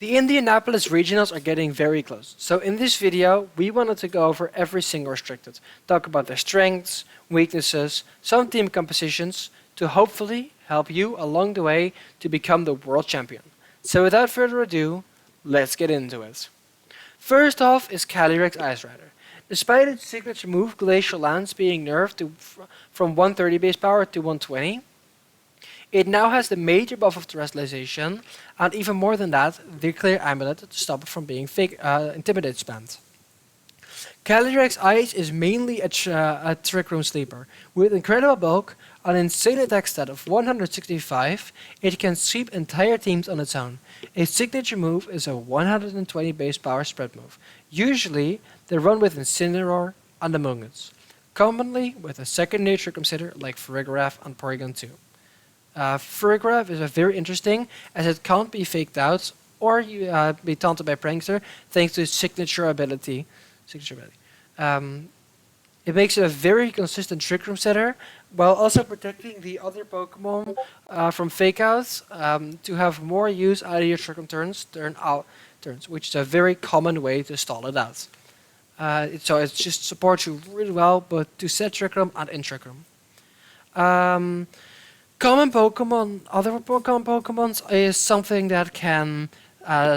The Indianapolis regionals are getting very close, so in this video we wanted to go over every single restricted, talk about their strengths, weaknesses, some team compositions, to hopefully help you along the way to become the world champion. So without further ado, let's get into it. First off is Calyrex Ice Rider. Despite its signature move Glacial Lance being nerfed from 130 base power to 120, it now has the major buff of Terrestrialization, and even more than that, the Clear Amulet to stop it from being Intimidate spammed. Calyrex Ice is mainly a Trick Room Sleeper. With incredible bulk, an insane attack stat of 165, it can sweep entire teams on its own. Its signature move is a 120 base power spread move. Usually, they run with Incineroar and Among Us, commonly with a secondary Trick Room Sitter like Farigiraf and Porygon 2. Farigiraf is very interesting as it can't be faked out or be taunted by Prankster thanks to its signature ability. It makes it a very consistent Trick Room setter while also protecting the other Pokemon from fake outs to have more use out of your Trick Room turns, which is a very common way to stall it out. So it just supports you really well, both to set Trick Room and in Trick Room. Common Pokemon, other common Pokemons is something that can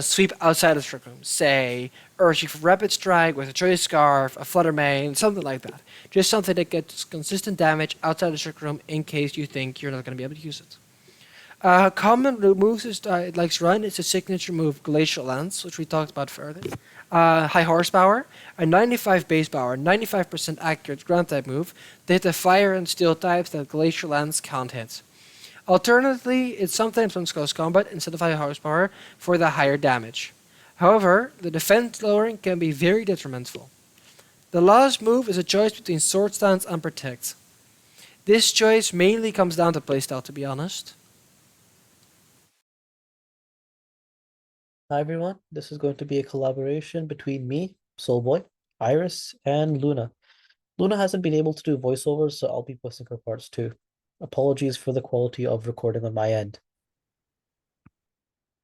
sweep outside of Trick Room. Say, Urshifu Rapid Strike with a Choice Scarf, a Flutter Mane, something like that. Just something that gets consistent damage outside the Trick Room in case you think you're not going to be able to use it. Common moves it likes run is a signature move Glacial Lance, which we talked about further. High horsepower, a 95 base power, 95% accurate ground type move. They hit the fire and steel types that Glacial Lance can't hit. Alternatively, it sometimes runs close combat instead of high horsepower for the higher damage. However, the defense lowering can be very detrimental. The last move is a choice between Sword Stance and Protect. This choice mainly comes down to playstyle, to be honest. Hi everyone, this is going to be a collaboration between me, Soulboy, Iris, and Luna. Luna hasn't been able to do voiceovers, so I'll be voicing her parts too. Apologies for the quality of recording on my end.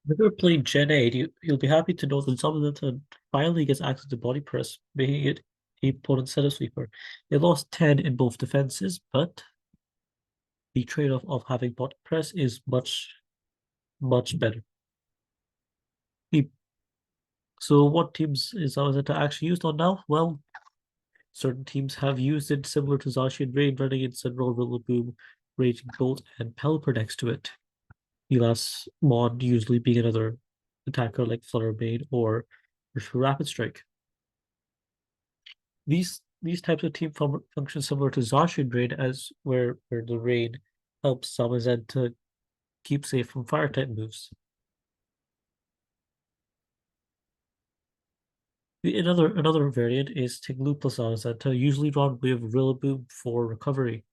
If you're playing Gen 8, you'll be happy to know that Zamazenta finally gets access to Body Press, making it a potent Center Sweeper. It lost 10 in both defenses, but the trade-off of having Body Press is much, much better. So what teams is Zamazenta actually used on now? Well, certain teams have used it similar to Zacian Rain, running in Sunroll, Rillaboom, Raging Bolt, and Pelipper next to it. The last mod usually being another attacker like Flutter Mane or Rapid Strike. These types of team function similar to Zacian Rain, as where the rain helps Zamazenta keep safe from fire type moves. Another variant is Tinglu plus Zamazenta, usually run with Rillaboom for recovery.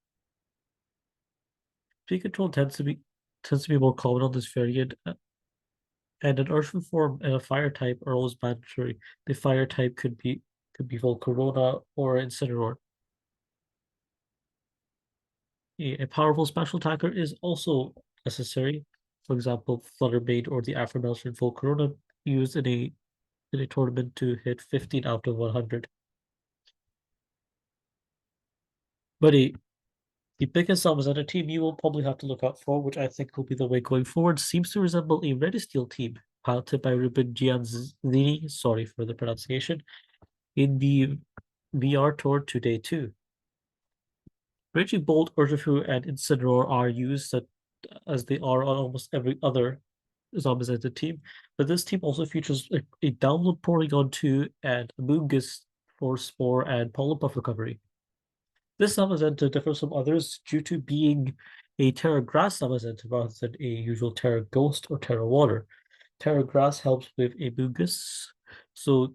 Speed control tends to be more common on this variant, and an Earthly form and a fire type are always mandatory. The fire type could be Volcarona or Incineroar. A powerful special attacker is also necessary. For example, Flutter Mane or the aforementioned Volcarona used in a tournament to hit 15 out of 100. But the biggest Zamazenta team you will probably have to look out for, which I think will be the way going forward, seems to resemble a Red Steel team piloted by Ruben Gianzini, sorry for the pronunciation, in the VR Tour to Day 2. Raging Bolt, Urshifu, and Incineroar are used as they are on almost every other Zamazenta team, but this team also features a download Porygon 2 and Amoonguss for Spore and Polypuff recovery. This Zamazenta differs from others due to being a Terra Grass Zamazenta rather than a usual Terra Ghost or Terra Water. Terra Grass helps with Amoonguss, so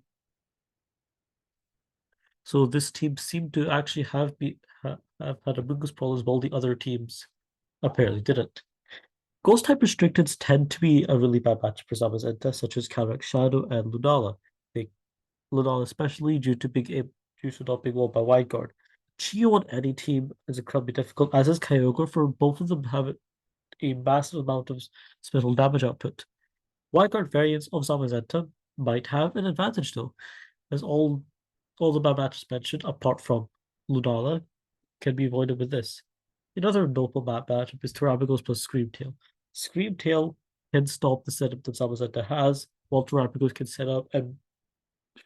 this team seemed to actually have had Amoonguss problems while the other teams apparently didn't. Ghost type restricteds tend to be a really bad match for Zamazenta, such as Calyrex Shadow and Lunala. Lunala especially due to not being walled by Wide Guard. Chio on any team is incredibly difficult, as is Kyogre, for both of them have a massive amount of special damage output. Wildcard variants of Zamazenta might have an advantage though, as all the bad matches mentioned, apart from Lunala, can be avoided with this. Another notable map matchup is Terrapagos plus Screamtail. Screamtail can stop the setup that Zamazenta has, while Terrapagos can set up and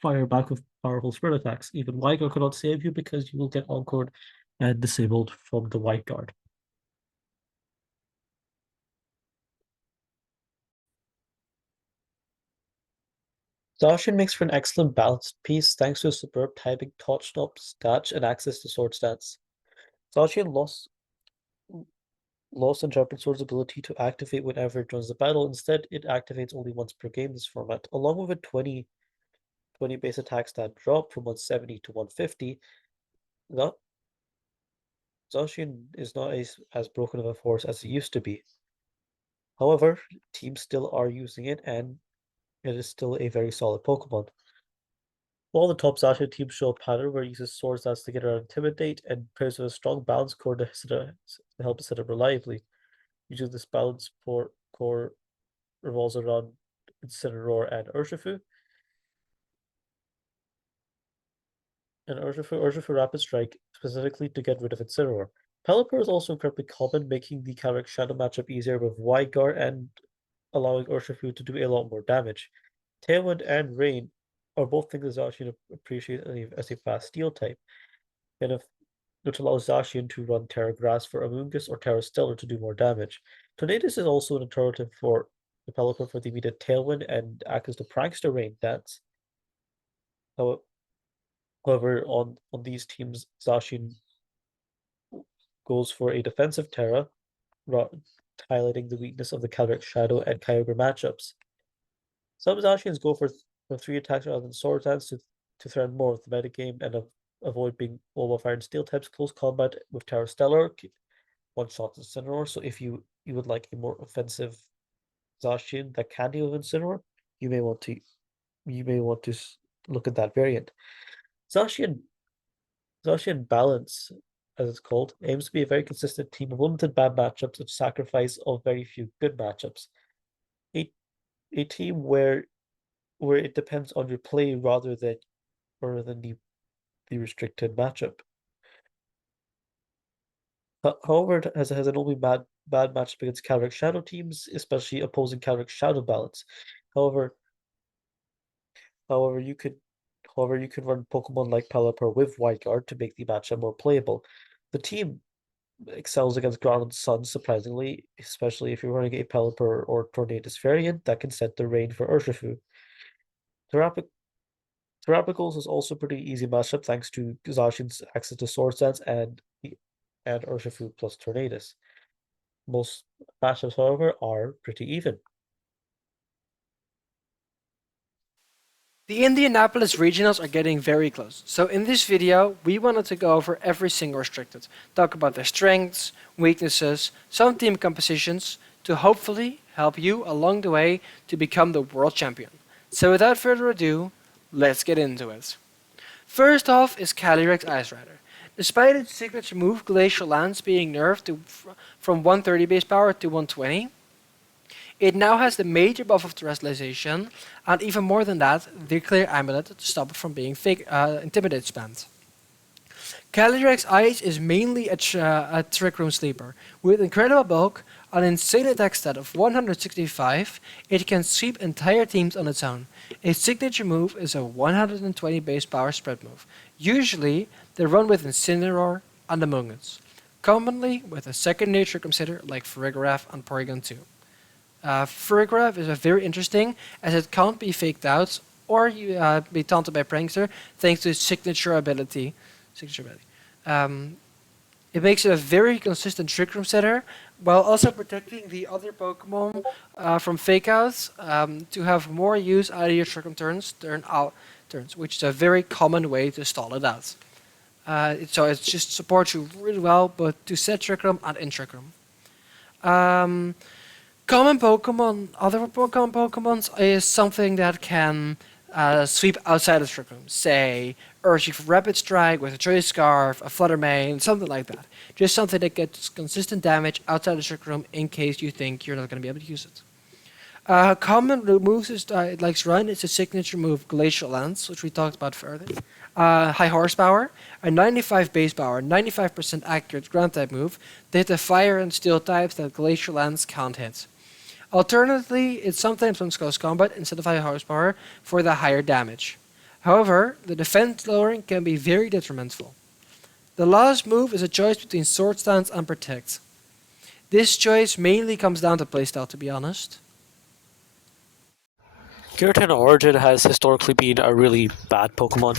fire back with powerful sprint attacks. Even Wildcard cannot save you because you will get encored and disabled from the Wildcard. Zacian makes for an excellent balanced piece thanks to a superb timing, touch stop, scotch, and access to sword stance. Zacian lost Interpret Sword's ability to activate whenever it joins the battle. Instead, it activates only once per game in this format. Along with a 20 base attack stat drop from 170 to 150, Zacian is not as broken of a force as it used to be. However, teams still are using it, and it is still a very solid Pokemon. All the top Zacian teams show a pattern where it uses Sword Dance to get around Intimidate and pairs with a strong balance core to help it set up reliably. Usually this balance core revolves around Incineroar and Urshifu. Urshifu Rapid Strike specifically to get rid of Incineroar. Pelipper is also incredibly common, making the Calyrex Shadow matchup easier with Wide Guard and allowing Urshifu to do a lot more damage. Tailwind and Rain are both things that Zacian appreciates as a fast steel type, which allows Zacian to run Terra Grass for Amoonguss or Terra Stellar to do more damage. Tornadus is also an alternative for the Pelipper for the immediate Tailwind and acts as the Prankster Rain Dance. However, on these teams, Zacian goes for a defensive Terra, highlighting the weakness of the Calyrex Shadow and Kyogre matchups. Some Zacians go for 3 attacks rather than Sword Dance to threaten more of the metagame and avoid being Mobile Fire and Steel types. Close combat with Terra Stellar, one shot Incineroar. So if you would like a more offensive Zacian that can deal with Incineroar, you may want to look at that variant. Zacian Balance, as it's called, aims to be a very consistent team of limited bad matchups with sacrifice of very few good matchups. A team where it depends on your play rather than the restricted matchup. However, it has an only bad matchup against Calyrex Shadow teams, especially opposing Calyrex Shadow Balance. However, you could run Pokemon like Pelipper with Wide Guard to make the matchup more playable. The team excels against Ground and Sun, surprisingly, especially if you're running a Pelipper or Tornadus variant that can set the rain for Urshifu. Terrapagos is also a pretty easy matchup thanks to Zacian's access to Sword Dance and Urshifu plus Tornadus. Most matchups, however, are pretty even. The Indianapolis regionals are getting very close. So in this video, we wanted to go over every single restricted, talk about their strengths, weaknesses, some team compositions, to hopefully help you along the way to become the world champion. So without further ado, let's get into it. First off is Calyrex Ice Rider. Despite its signature move Glacial Lance being nerfed from 130 base power to 120, it now has the major buff of Terrestrialization, and even more than that, the Clear Amulet to stop it from being Intimidate spammed. Calyrex Ice is mainly a Trick Room sleeper. With incredible bulk, an insane attack stat of 165, it can sweep entire teams on its own. Its signature move is a 120 base power spread move. Usually, they run with Incineroar and Amoonguss, commonly with a secondary Trick Room sitter like Farigiraf and Porygon 2. Farigiraf is very interesting as it can't be faked out or be taunted by Prankster thanks to its signature ability. It makes it a very consistent Trick Room setter while also protecting the other Pokemon from fake outs to have more use out of your Trick Room turns, which is a very common way to stall it out. So it just supports you really well, but to set Trick Room and in Trick Room. Common Pokemon, other common Pokemon is something that can sweep outside of Trick Room. Say, Urshifu Rapid Strike with a Choice Scarf, a Flutter Mane, something like that. Just something that gets consistent damage outside of Trick Room in case you think you're not going to be able to use it. Common moves it likes to run is a signature move, Glacial Lance, which we talked about further. High horsepower, a 95 base power, 95% accurate ground type move. They hit the fire and steel types that Glacial Lance can't hit. Alternatively, it sometimes runs close combat instead of high horsepower for the higher damage. However, the defense lowering can be very detrimental. The last move is a choice between Sword Stance and Protect. This choice mainly comes down to playstyle, to be honest. Giratina Origin has historically been a really bad Pokemon.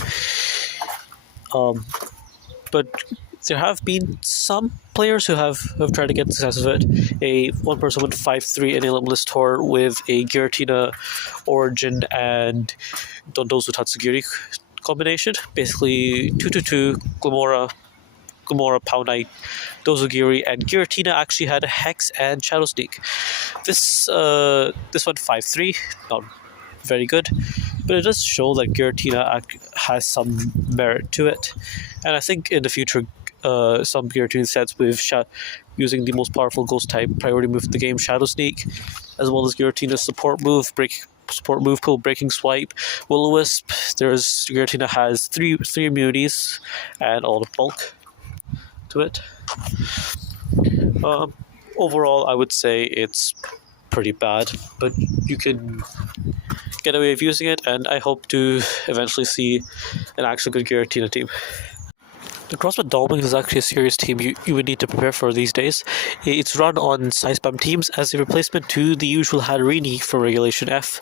But there have been some players who have tried to get success of it. One person went 5-3 in a limitless tour with a Giratina Origin and Dondozo Tatsugiri combination. Basically 2-2 Glamora, Poundite, Dozugiri, and Giratina actually had a Hex and Shadow Sneak. This went 5-3, not very good, but it does show that Giratina has some merit to it. And I think in the future, some Giratina sets with using the most powerful Ghost type priority move of the game, Shadow Sneak, as well as Giratina's support move pool, Breaking Swipe, Will-O-Wisp. Giratina has three immunities and all the bulk to it. Overall, I would say it's pretty bad, but you can get away with using it, and I hope to eventually see an actual good Giratina team. The CrossFit Dolphins is actually a serious team you would need to prepare for these days. It's run on Size Spam teams as a replacement to the usual Hatterini for Regulation F.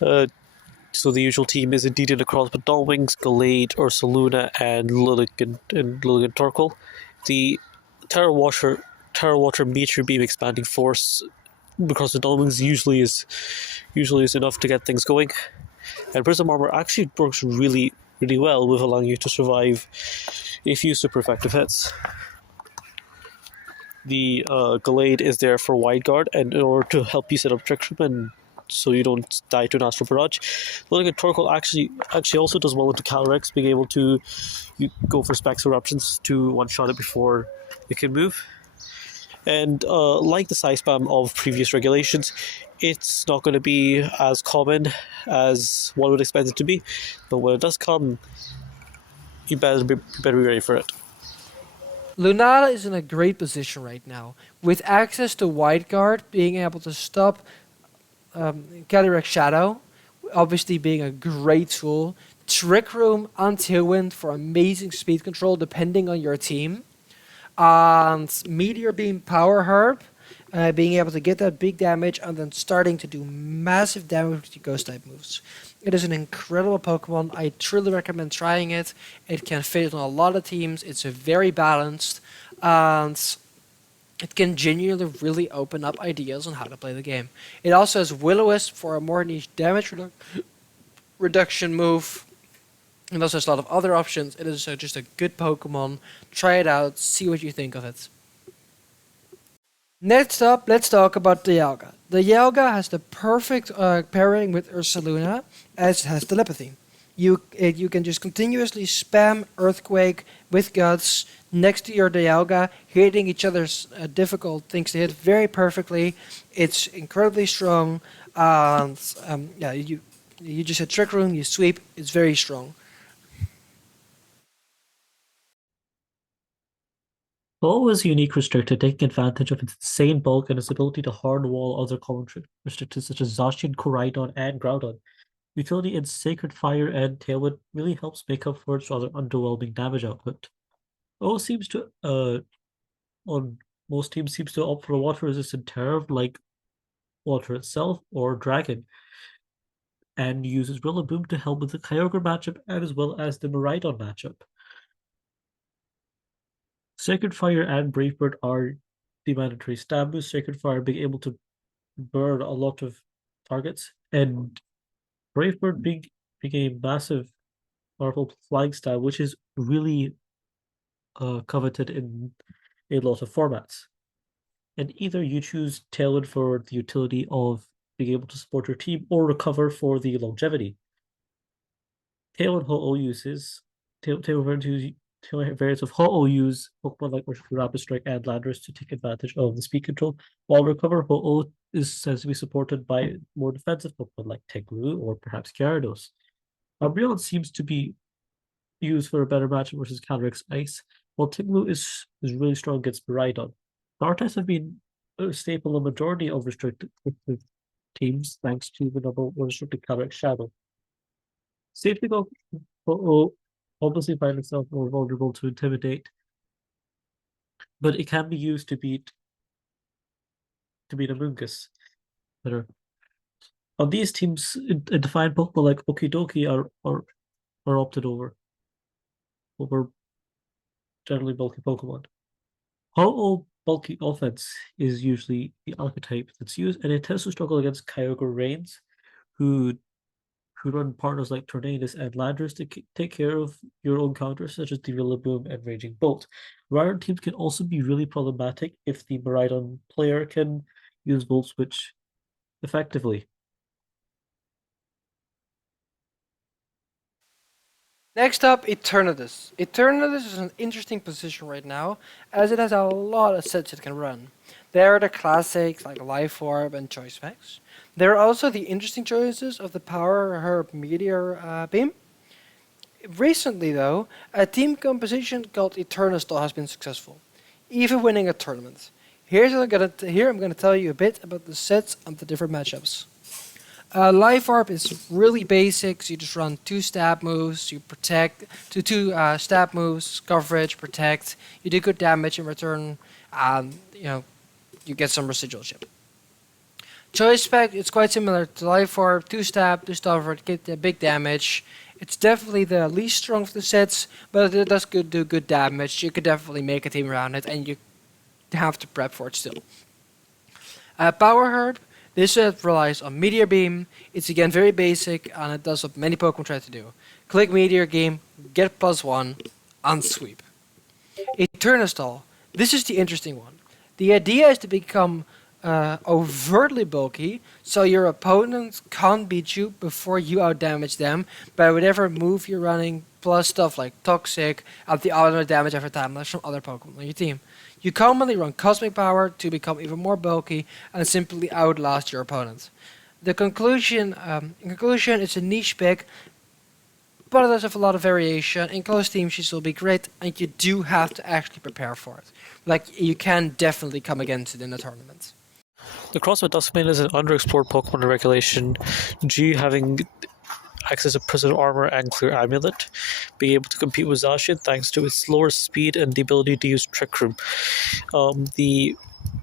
So the usual team is indeed in the CrossFit Dolphins, Gallade, Ursaluna, and Lilligan Torkoal. The Terra Water Meteor Beam Expanding Force because the Dolphins usually is enough to get things going. And Prism Armor actually works really well with allowing you to survive a few super effective hits. The Gallade is there for Wide Guard and in order to help you set up Trick Room and so you don't die to an Astral Barrage. Looking at Torkoal actually also does well into Calyrex, being able to go for Specs Eruptions to one-shot it before it can move. And like the Size Spam of previous regulations, it's not going to be as common as one would expect it to be. But when it does come, you better be ready for it. Lunala is in a great position right now. With access to Wide Guard, being able to stop Calyrex Shadow, obviously being a great tool. Trick Room and Tailwind for amazing speed control depending on your team. And Meteor Beam Power Herb, being able to get that big damage and then starting to do massive damage with your Ghost type moves. It is an incredible Pokemon. I truly recommend trying it. It can fit on a lot of teams. It's very balanced, and it can genuinely really open up ideas on how to play the game. It also has Will-O-Wisp for a more niche damage reduction move. And also has a lot of other options. It is just a good Pokemon. Try it out, see what you think of it. Next up, let's talk about the Dialga. The Dialga has the perfect pairing with Ursaluna, as it has telepathy. You can just continuously spam Earthquake with Guts next to your Dialga, hitting each other's difficult things to hit very perfectly. It's incredibly strong. You just hit Trick Room, you sweep. It's very strong. Bo is unique restricted, taking advantage of its insane bulk and its ability to hard wall other common restricted such as Zacian, Koraidon, and Groudon. Utility in Sacred Fire and Tailwind really helps make up for its rather underwhelming damage output. O seems to on most teams seems to opt for a water resistant Terror like Water itself or Dragon, and uses Rillaboom to help with the Kyogre matchup and as well as the Miraidon matchup. Sacred Fire and Brave Bird are the mandatory stab boost. Sacred Fire being able to burn a lot of targets, and Brave Bird being a massive, powerful flying stab, which is really coveted in a lot of formats. And either you choose Tailwind for the utility of being able to support your team or Recover for the longevity. Tailwind Ho-Oh uses variants of Ho-Oh use Pokemon like Rapid Strike and Landorus to take advantage of the speed control. While Recover, Ho-Oh is said to be supported by more defensive Pokemon like Teglu or perhaps Gyarados. Umbreon seems to be used for a better matchup versus Calyrex Ice, while Tiglu is really strong against Miraidon. Dark-types have been a staple in majority of restricted teams thanks to the number one restricted Calyrex Shadow. Safety Go obviously find itself more vulnerable to Intimidate, but it can be used to beat Amoonguss better. On these teams, a defined Pokemon like Okidoki are opted over generally bulky Pokemon. Ho-Oh bulky offense is usually the archetype that's used, and it tends to struggle against Kyogre Reigns, who run partners like Tornadus and Landorus to take care of your own counters, such as the Rillaboom and Raging Bolt. Miraidon teams can also be really problematic if the Miraidon player can use Volt Switch effectively. Next up, Eternatus. Eternatus is an interesting position right now, as it has a lot of sets it can run. There are the classics like Life Orb and Choice Specs. There are also the interesting choices of the Power Herb Meteor Beam. Recently, though, a team composition called Eternustal has been successful, even winning a tournament. Here I'm going to tell you a bit about the sets and the different matchups. Life Orb is really basic, so you just run 2 stab moves, you protect, two stab moves, coverage, protect, you do good damage in return, you get some residual chip. Choice Spec, it's quite similar to Life Orb, 2 stab, 2 stopper, get the big damage. It's definitely the least strong of the sets, but it does do good damage. You could definitely make a team around it, and you have to prep for it still. Power Herb, this set relies on Meteor Beam. It's again very basic, and it does what many Pokemon try to do. Click Meteor Beam, get +1, and sweep. Eternustal, this is the interesting one. The idea is to become overtly bulky, so your opponent can't beat you before you outdamage them by whatever move you're running, plus stuff like Toxic, and the auto damage every time that's from other Pokemon on your team. You commonly run Cosmic Power to become even more bulky and simply outlast your opponent. In conclusion, it's a niche pick, but it does have a lot of variation. In close teams, she will be great, and you do have to actually prepare for it. Like, you can definitely come against it in a tournament. The CrossFit Duskmane is an underexplored Pokemon in Regulation G, having access to Prison Armor and Clear Amulet, being able to compete with Zacian thanks to its lower speed and the ability to use Trick Room. The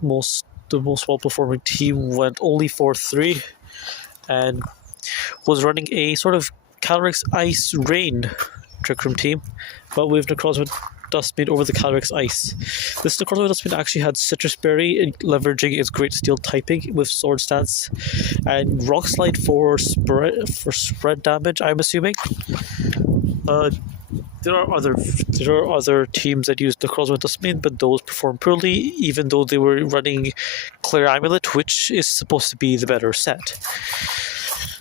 most well-performing team went only 4-3 and was running a sort of Calyrex Ice Rain Trick Room team, but with Necrozma Duskmane over the Calyrex Ice. This Necrozma Duskmane actually had Citrus Berry, leveraging its Great Steel typing with Sword Stance, and Rock Slide for spread damage, I'm assuming. There are other teams that use Necrozma Duskmane, but those perform poorly, even though they were running Clear Amulet, which is supposed to be the better set.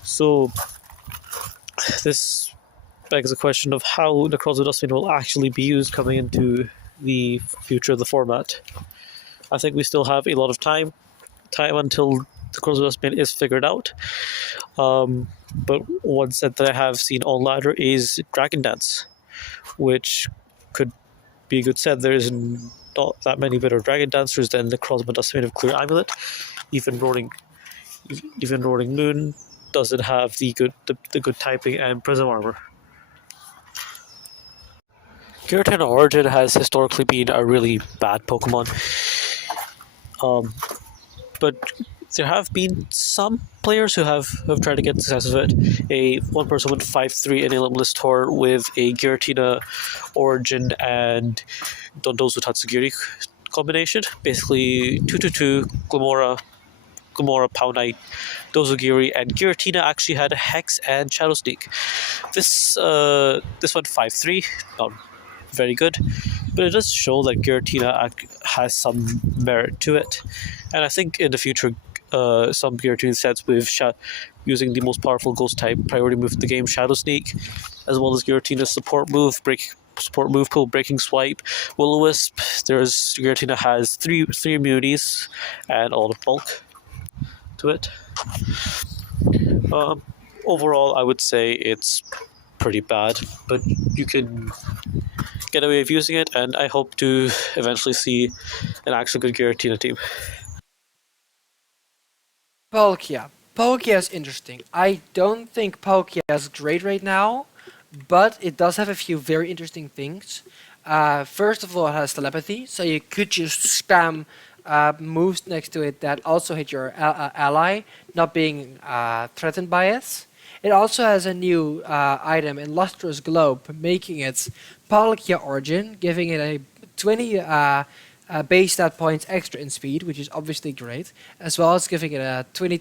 So this begs the question of how Necrozma Duskmane will actually be used coming into the future of the format. I think we still have a lot of time until Necrozma Duskmane is figured out. But one set that I have seen on ladder is Dragon Dance, which could be a good set. There is not that many better Dragon Dancers than Necrozma Duskmane of Clear Amulet. Even Roaring Moon doesn't have the good typing and Prism Armor. Giratina Origin has historically been a really bad Pokemon, but there have been some players who have tried to get success with it. One person went 5-3 in a Limitless Tour with a Giratina Origin and Dondozo Tatsugiri combination. Basically 2-2 Glamora, Pawknight, Dozugiri, and Giratina actually had a Hex and Shadow Sneak. This went 5-3, not very good, but it does show that Giratina has some merit to it, and I think in the future some Giratina sets with using the most powerful ghost type priority move in the game, Shadow Sneak, as well as Giratina's support move, support move pool, Breaking Swipe, Will-O-Wisp. There's Giratina has three immunities and a lot of bulk to it. Overall, I would say it's pretty bad, but you can get away with using it, and I hope to eventually see an actual good Giratina team. Palkia. Palkia is interesting. I don't think Palkia is great right now, but it does have a few very interesting things. First of all, it has telepathy, so you could just spam moves next to it that also hit your ally, not being threatened by it. It also has a new item in Lustrous Globe, making it Palkia Origin, giving it a 20 base stat points extra in speed, which is obviously great, as well as giving it a 2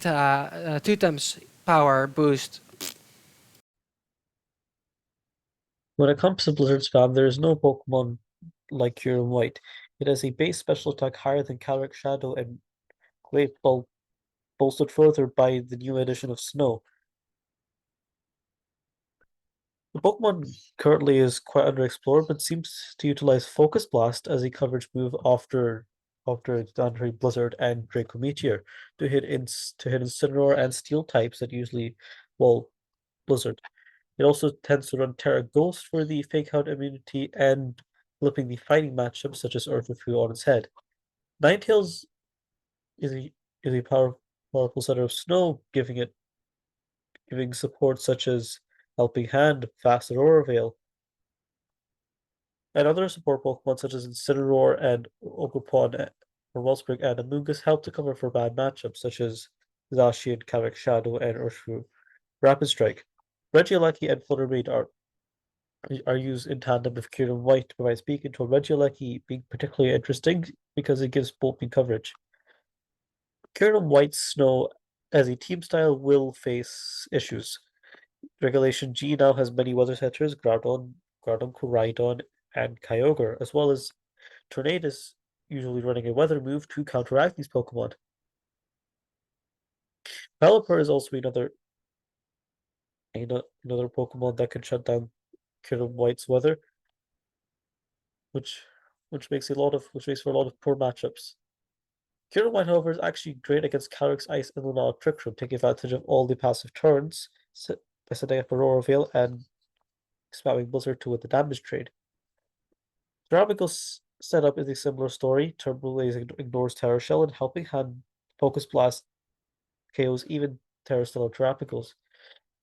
times power boost. When it comes to Blizzard spam, there is no Pokemon like Kyurem White. It has a base special attack higher than Calric Shadow and Great Ball, bolstered further by the new addition of Snow. The Pokemon currently is quite underexplored, but seems to utilize Focus Blast as a coverage move after entering Blizzard and Draco Meteor to hit Incineroar and Steel types that usually Blizzard. It also tends to run Terra Ghost for the Fake Out immunity and flipping the fighting matchups such as Urshifu on its head. Ninetales is a powerful setter of Snow, giving support such as Helping Hand, Fast Aurora Veil, and other support Pokemon such as Incineroar and Ogerpon or Wellspring and Amoonguss help to cover for bad matchups such as Zacian, Kavik Shadow, and Urshifu. Rapid Strike. Regieleki and Fluttermane are used in tandem with Kyurem White to provide speed control. Regieleki being particularly interesting because it gives bolting coverage. Kyurem White's Snow as a team style will face issues. Regulation G now has many weather setters, Groudon, Koraidon, and Kyogre, as well as Tornadus usually running a weather move to counteract these Pokemon. Pelipper is also another Pokemon that can shut down Kyurem White's weather, which makes for a lot of poor matchups. Kyurem White, however, is actually great against Calyrex Ice and Lunala Trick Room, taking advantage of all the passive turns by setting up Aurora Veil and spamming Blizzard to win the damage trade. Terrabical's setup is a similar story. Turbo Blaze ignores Terra Shell and Helping Hand Focus Blast KOs even Terrestrial Terrapicals.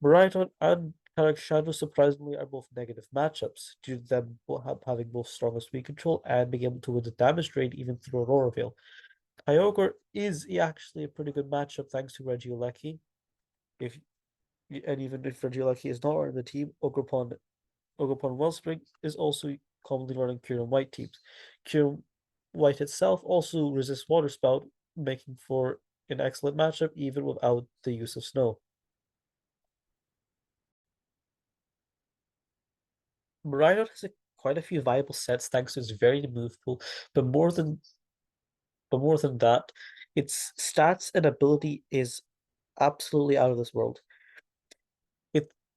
Miraidon and Karak Shadow surprisingly are both negative matchups, due to them having both strong speed control and being able to win the damage trade even through Aurora Veil. Kyogre is actually a pretty good matchup thanks to Regieleki. Even if Regieleki is not on the team, Ogerpon Wellspring is also commonly running Kyurem White teams. Kyurem White itself also resists Water Spout, making for an excellent matchup even without the use of Snow. Miraidon has quite a few viable sets thanks to its varied move pool, but more than that, its stats and ability is absolutely out of this world.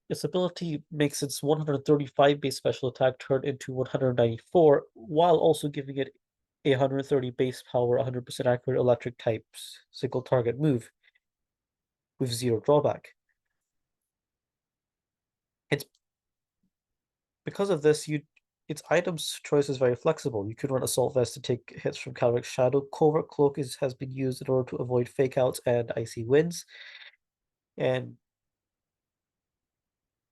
Its ability makes its 135 base special attack turn into 194, while also giving it a 130 base power, 100% accurate electric types single target move with zero drawback. It's because of this, its items choice is very flexible. You can run Assault Vest to take hits from Calyrex Shadow. Covert Cloak has been used in order to avoid fake outs and icy winds. And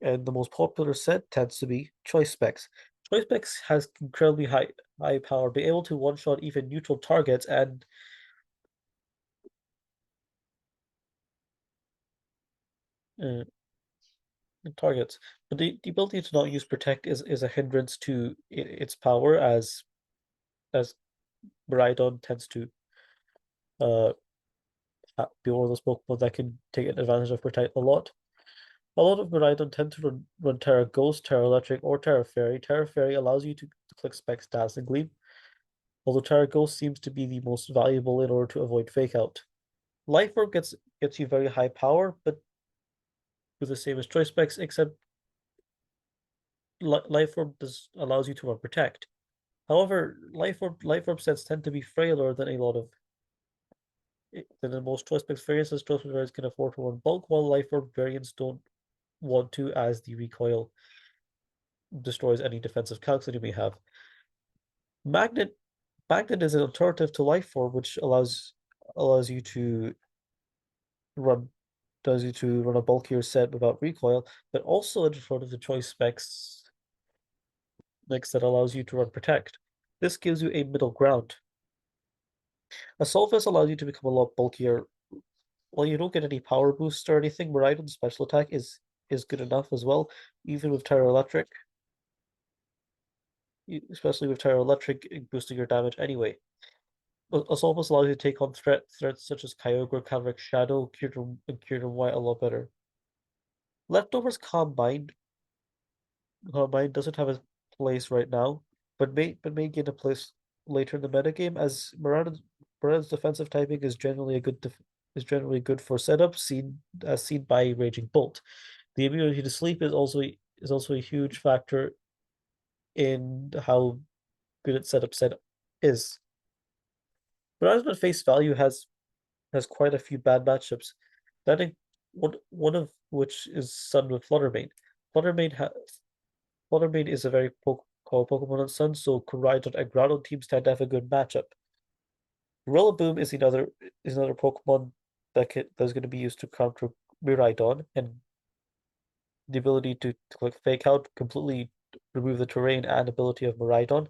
the most popular set tends to be Choice Specs. Choice Specs has incredibly high power, be able to one-shot even neutral targets and uh, targets. But the ability to not use Protect is a hindrance to its power as Miraidon tends to be one of those Pokemon that can take advantage of Protect a lot. A lot of Miraidon tend to run Terra Ghost, Terra Electric, or Terra Fairy. Terra Fairy allows you to click specs dazzlingly, although Terra Ghost seems to be the most valuable in order to avoid Fake Out. Life Orb gets you very high power, but with the same as Choice Specs, except Life Orb allows you to unprotect. However, Life Orb sets tend to be frailer than a lot of than the most choice picks variants, as choice picks variants can afford to run bulk, while Life Orb variants don't want to, as the recoil destroys any defensive calcs that you may have. Magnet Magnet is an alternative to Life Orb, which allows you to run a bulkier set without recoil, but also an alternative to choice specs that allows you to run protect. This gives you a middle ground. Assault Vest allows you to become a lot bulkier. While you don't get any power boost or anything, Miraidon's special attack is good enough as well, even with Terra Electric. Especially with Terra Electric boosting your damage anyway. Assault Vest allows you to take on threats such as Kyogre, Calyrex, Shadow, and Kyurem White a lot better. Leftovers Calm Mind doesn't have a place right now, but may gain a place later in the metagame, as Miraidon's defensive typing is generally good for setup, seen by Raging Bolt. The immunity to sleep is also a huge factor in how good its setup is. Miraidon at face value has quite a few bad matchups. One of which is Sun with Fluttermane. Fluttermane is a very Pokemon on Sun, so Koraidon and Groudon teams tend to have a good matchup. Rillaboom is another Pokemon that's going to be used to counter Miraidon, and the ability to click Fake Out, completely remove the terrain and ability of Miraidon.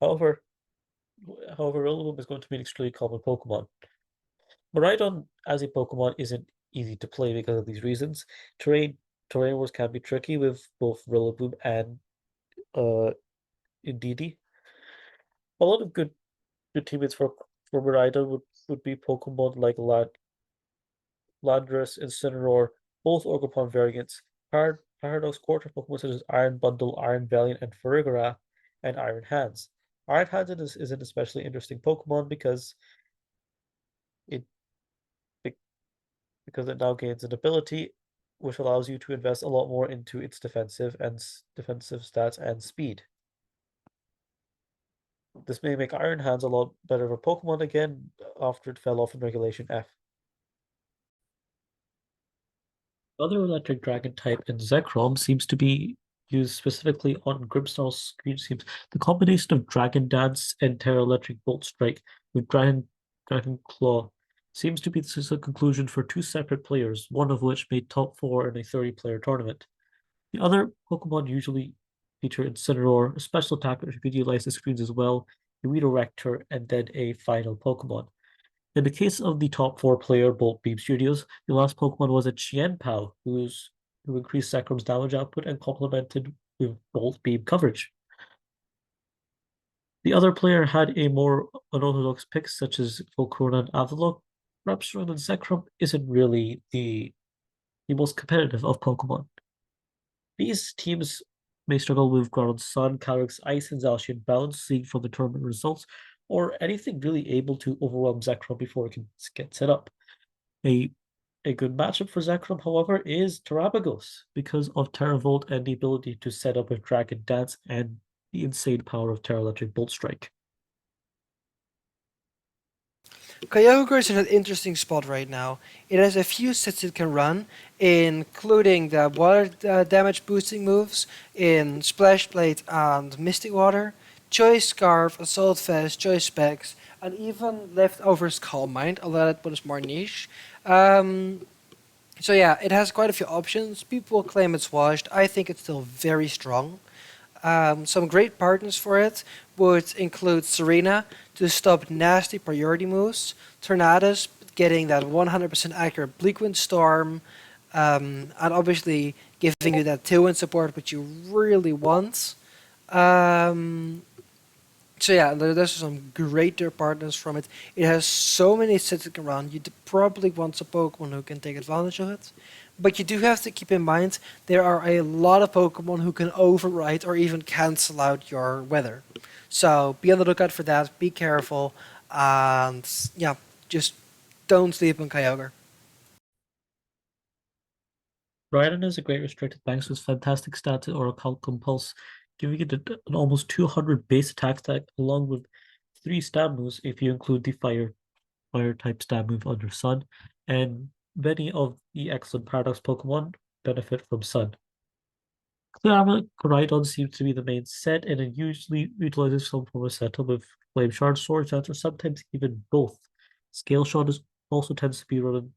However, Rillaboom is going to be an extremely common Pokemon. Miraidon as a Pokemon isn't easy to play because of these reasons. Terrain wars can be tricky with both Rillaboom and Indeedee. A lot of good teammates for Miraidon would be Pokemon like Landorus, Incineroar, both Ogerpon variants, Paradox Quarter Pokemon such as Iron Bundle, Iron Valiant, and Farigiraf, and Iron Hands. Iron Hands is an especially interesting Pokemon because it now gains an ability which allows you to invest a lot more into its defensive stats and speed. This may make Iron Hands a lot better of a Pokemon again after it fell off in Regulation F. Other electric dragon type in Zekrom seems to be used specifically on Grimmsnarl's screen seems. The combination of Dragon Dance and Terra Electric Bolt Strike with Dragon Claw seems to be the conclusion for two separate players, one of which made top 4 in a 30-player tournament. The other Pokemon usually feature Incineroar, a special attack which could utilize the screens as well, a Redirector, and then a final Pokemon. In the case of the top 4-player Bolt Beam Studios, the last Pokemon was a Qianpao, who increased Zekrom's damage output and complemented with Bolt Beam coverage. The other player had a more unorthodox picks such as Volcarona and Avalok. Perhaps showing that Zekrom isn't really the most competitive of Pokemon. These teams may struggle with Groudon Sun, Calyrex Ice, and Zacian Bounce, seen from the tournament results, or anything really able to overwhelm Zekrom before it can get set up. A good matchup for Zekrom, however, is Terabagos, because of Terravolt and the ability to set up with Dragon Dance and the insane power of Terra Electric Bolt Strike. Kyogre is in an interesting spot right now. It has a few sets it can run, including the water damage boosting moves in Splash Blade and Mystic Water, Choice Scarf, Assault Vest, Choice Specs, and even Leftovers Calm Mind, although that one is more niche. So yeah, it has quite a few options. People claim it's washed. I think it's still very strong. Some great partners for it would include Serena to stop nasty priority moves, Tornadus getting that 100% accurate Bleakwind Storm, and obviously giving you that tailwind support which you really want. So yeah, there's some greater partners from it. It has so many sets it can run. You probably want some Pokemon who can take advantage of it. But you do have to keep in mind there are a lot of Pokemon who can override or even cancel out your weather. So be on the lookout for that. Be careful, and yeah, just don't sleep on Kyogre. Rhydon is a great restricted thanks to its fantastic stats or occult compulse, giving it an almost 200 base attack stack along with 3 stab moves if you include the fire type stab move under Sun, and many of the excellent Paradox Pokemon benefit from Sun. Clear Armor Koraidon seems to be the main set, and it usually utilizes some form of setup with Flame Shard, Sword Dance, or sometimes even both. Scale Shot also tends to be run in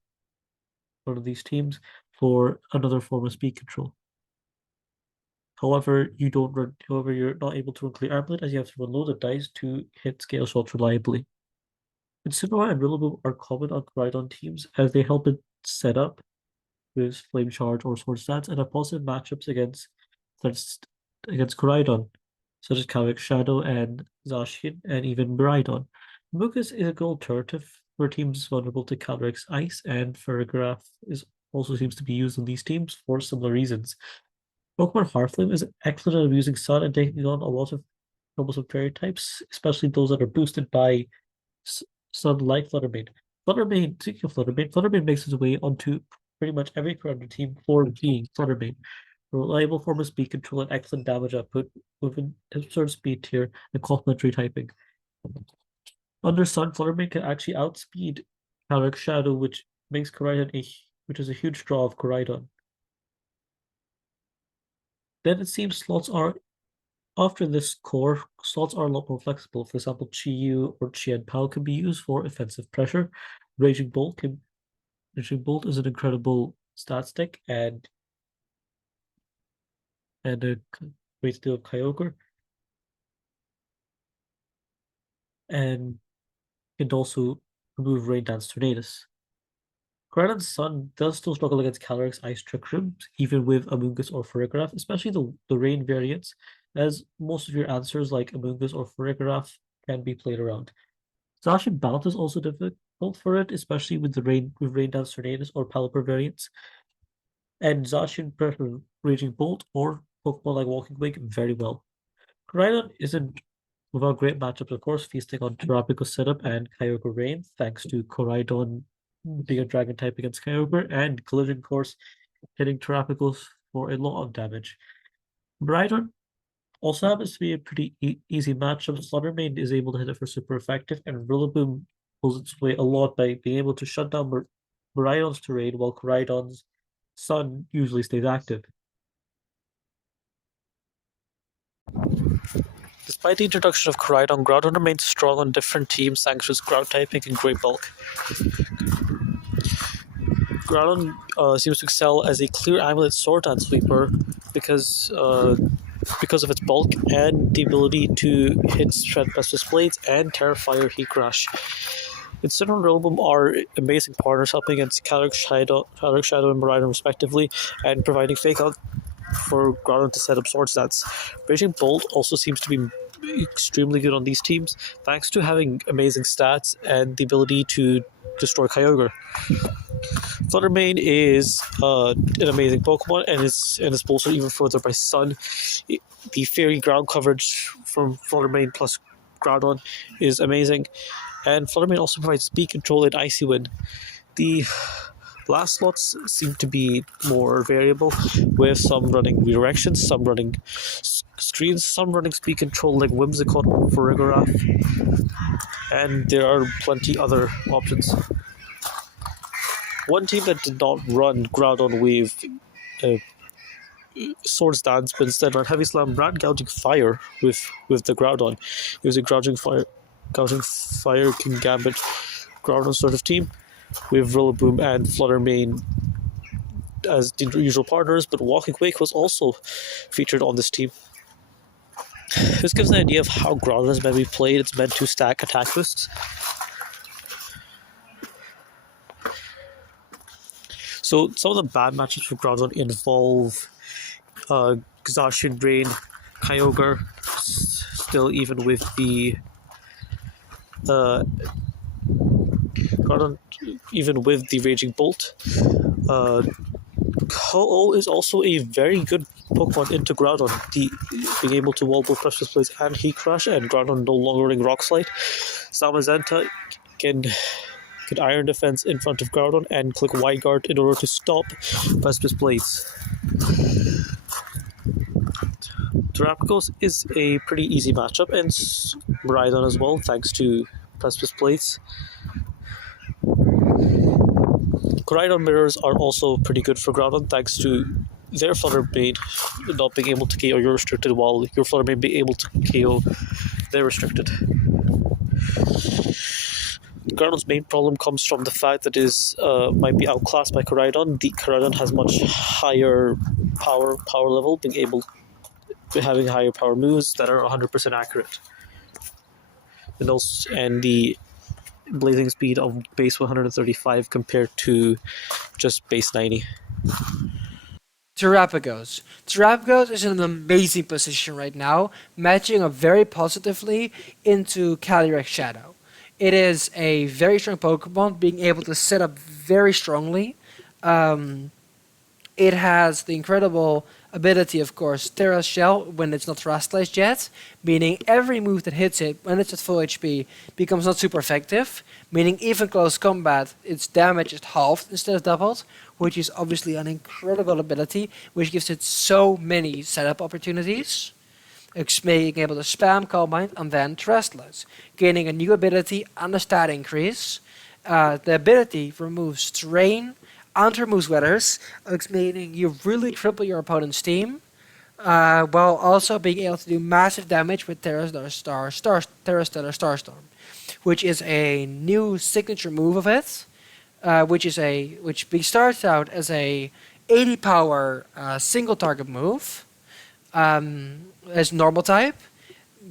one of these teams for another form of speed control. However, you're not able to run Clear Armlet as you have to run loads of dice to hit Scale Shots reliably. Incineroar and Rillaboom are common on Koraidon teams as they help it set up with Flame Charge or Sword Stance and have positive matchups against Koraidon, such as Kavik Shadow and Zacian and even Miraidon. Mucus is a good alternative for teams vulnerable to Calyrex Ice, and Ferrograph also seems to be used on these teams for similar reasons. Pokemon Hearthflame is excellent at abusing Sun and taking on a lot of troublesome fairy types, especially those that are boosted by Sun like Fluttermane. Speaking of Fluttermane makes its way onto pretty much every current team for being Fluttermane. A reliable form of speed control and excellent damage output with an absurd speed tier and complementary typing. Under Sun, Fluttermane can actually outspeed Calyrex Shadow, which makes Koraidon which is a huge draw of Koraidon. Then it seems after this core, slots are a lot more flexible. For example, Chi-Yu or Chien-Pao can be used for offensive pressure. Raging Bolt is an incredible stat stick and a great deal of Kyogre. And can also remove Rain Dance Tornadus. Koraidon's Sun does still struggle against Calyrex Ice Trick Rooms, even with Amoonguss or Farigiraf, especially the Rain variants, as most of your answers like Amoonguss or Farigiraf can be played around. Zacian Bounce is also difficult for it, especially with Rain Dance Tornadus or Pelipper variants. And Zacian prefers Raging Bolt or Pokemon like Walking Wing very well. Koraidon isn't without great matchups, of course, feasting on Terrapico setup and Kyogre Rain, thanks to Koraidon being a dragon type against Kyogre, and Collision Course hitting Terrapicos for a lot of damage. Miraidon also happens to be a pretty easy matchup. Slaughtermane is able to hit it for super effective, and Rillaboom pulls its way a lot by being able to shut down Miraidon's terrain while Koraidon's Sun usually stays active. Despite the introduction of Koraidon, Groudon remains strong on different teams thanks to its ground typing and great bulk. Groudon seems to excel as a clear amulet sword dance sweeper because of its bulk and the ability to hit Shred Pestis Blades and Terrifier Heat Crash. Incineroar and Rillaboom are amazing partners, helping against Calyrex Shadow and Miraidon respectively, and providing fake out for Groudon to set up sword stats. Raging Bolt also seems to be extremely good on these teams, thanks to having amazing stats and the ability to destroy Kyogre. Fluttermane is an amazing Pokemon, and is bolstered even further by Sun. The fairy ground coverage from Fluttermane plus Groudon is amazing, and Fluttermane also provides speed control and Icy Wind. The last slots seem to be more variable, with some running redirections, some running screens, some running speed control like Whimsicott or Farigiraf, and there are plenty other options. One team that did not run Groudon with Sword Stance, but instead ran Heavy Slam, ran Gouging Fire with the Groudon. It was a Gouging Fire King Gambit Groudon sort of team, with Rillaboom and Fluttermane as the usual partners, but Walking Wake was also featured on this team. This gives an idea of how Groudon is meant to be played. It's meant to stack attack boosts. So some of the bad matchups for Groudon involve Zacian Rain, Kyogre, still even with the Groudon, even with the Raging Bolt. Ho-Oh is also a very good Pokemon into Groudon, being able to wall both Precious Blades and Heat Crash, and Groudon no longer running Rock Slide. Zamazenta can click Iron Defense in front of Groudon and click Wide Guard in order to stop Precipice Blades. Terrapagos is a pretty easy matchup, and Miraidon as well, thanks to Precipice Blades. Groudon mirrors are also pretty good for Groudon, thanks to their Flutter Mane not being able to KO your restricted, while your Flutter Mane being able to KO their restricted. Groudon's main problem comes from the fact that it might be outclassed by Koraidon. The Koraidon has much higher power level, having higher power moves that are 100% accurate. And the blazing speed of base 135 compared to just base 90. Terrapagos. Terrapagos is in an amazing position right now, matching up very positively into Calyrex Shadow. It is a very strong Pokemon, being able to set up very strongly. It has the incredible ability, of course, Terra Shell when it's not terastallized yet, meaning every move that hits it when it's at full HP becomes not super effective, meaning even close combat, its damage is halved instead of doubled, which is obviously an incredible ability, which gives it so many setup opportunities. It's being able to spam Calm Mind and then Terastallize, gaining a new ability and a stat increase. The ability removes terrain and removes weathers, meaning you really cripple your opponent's team, while also being able to do massive damage with Terrastellar Starstorm, which is a new signature move of it, which starts out as a 80 power single target move, as normal type,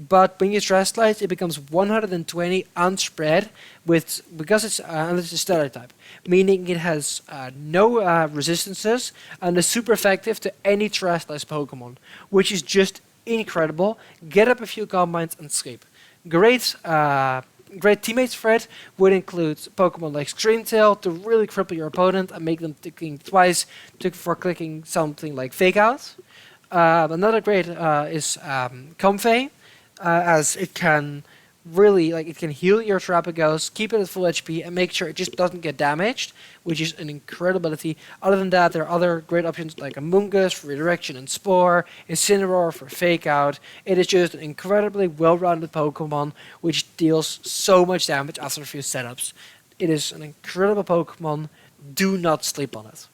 but when you Terastallize, it becomes 120 unspread because it's a stellar type, meaning it has no resistances and is super effective to any Terastallized Pokemon, which is just incredible. Get up a few Calm Minds and sleep. Great teammates for it would include Pokemon like Screamtail to really cripple your opponent and make them think twice for clicking something like Fake Out. Another great is Comfey, as it can really, it can heal your Terrapagos, keep it at full HP, and make sure it just doesn't get damaged, which is an incredible ability. Other than that, there are other great options like Amoonguss for Redirection and Spore, Incineroar for Fake Out. It is just an incredibly well-rounded Pokemon, which deals so much damage after a few setups. It is an incredible Pokemon. Do not sleep on it.